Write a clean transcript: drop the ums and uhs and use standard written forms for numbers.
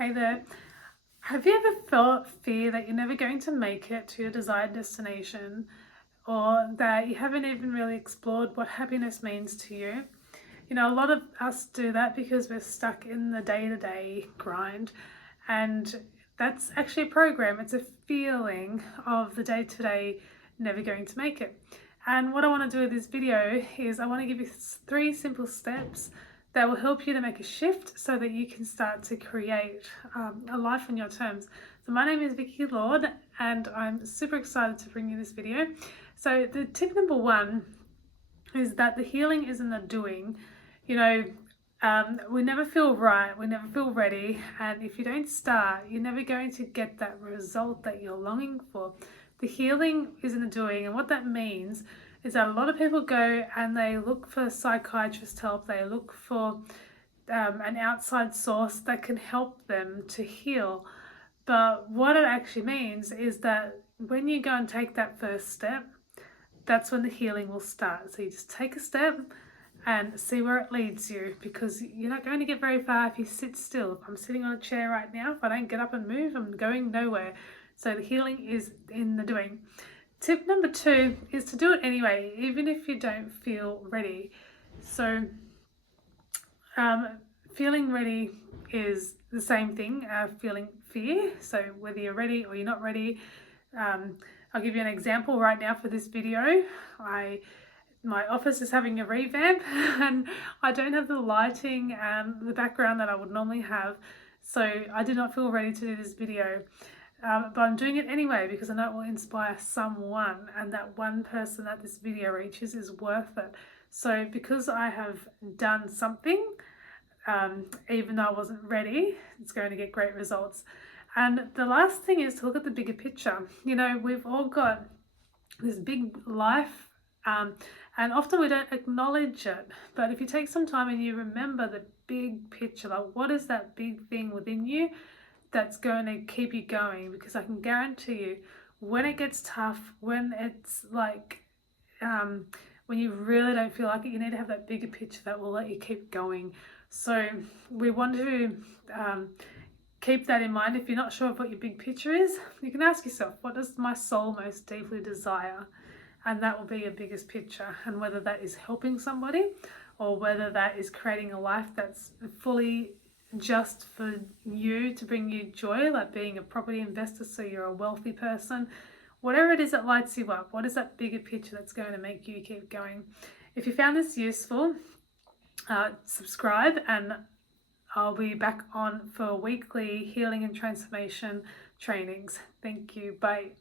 Hey there. Have you ever felt fear that you're never going to make it to your desired destination, or that you haven't even really explored what happiness means to you? A lot of us do that because we're stuck in the day to day grind, and that's actually a program. It's a feeling of the day to day never going to make it. And what I want to do with this video is I want to give you 3 simple steps that will help you to make a shift so that you can start to create a life on your terms. So my name is Vicky Lord and I'm super excited to bring you this video. So the tip number 1 is that the healing is in the doing. We never feel right, we never feel ready, and if you don't start, you're never going to get that result that you're longing for. The healing is in the doing, and what that means is that a lot of people go and they look for psychiatrist help, they look for an outside source that can help them to heal. But what it actually means is that when you go and take that first step, that's when the healing will start. So you just take a step and see where it leads you, because you're not going to get very far if you sit still. If I'm sitting on a chair right now, if I don't get up and move, I'm going nowhere. So the healing is in the doing. Tip number 2 is to do it anyway, even if you don't feel ready. So feeling ready is the same thing, feeling fear. So whether you're ready or you're not ready, I'll give you an example right now for this video. My office is having a revamp and I don't have the lighting and the background that I would normally have, so I did not feel ready to do this video, but I'm doing it anyway because I know it will inspire someone, and that one person that this video reaches is worth it. So because I have done something, even though I wasn't ready, it's going to get great results. And the last thing is to look at the bigger picture. We've all got this big life, and often we don't acknowledge it. But if you take some time and you remember the big picture, like what is that big thing within you that's going to keep you going? Because I can guarantee you, when it gets tough, when it's like, when you really don't feel like it, you need to have that bigger picture that will let you keep going. So we want to keep that in mind. If you're not sure of what your big picture is, you can ask yourself, what does my soul most deeply desire? And that will be your biggest picture. And whether that is helping somebody or whether that is creating a life that's fully just for you, to bring you joy, like being a property investor so you're a wealthy person, whatever it is that lights you up, what is that bigger picture that's going to make you keep going? If you found this useful, subscribe, and I'll be back on for weekly healing and transformation trainings. Thank you. Bye.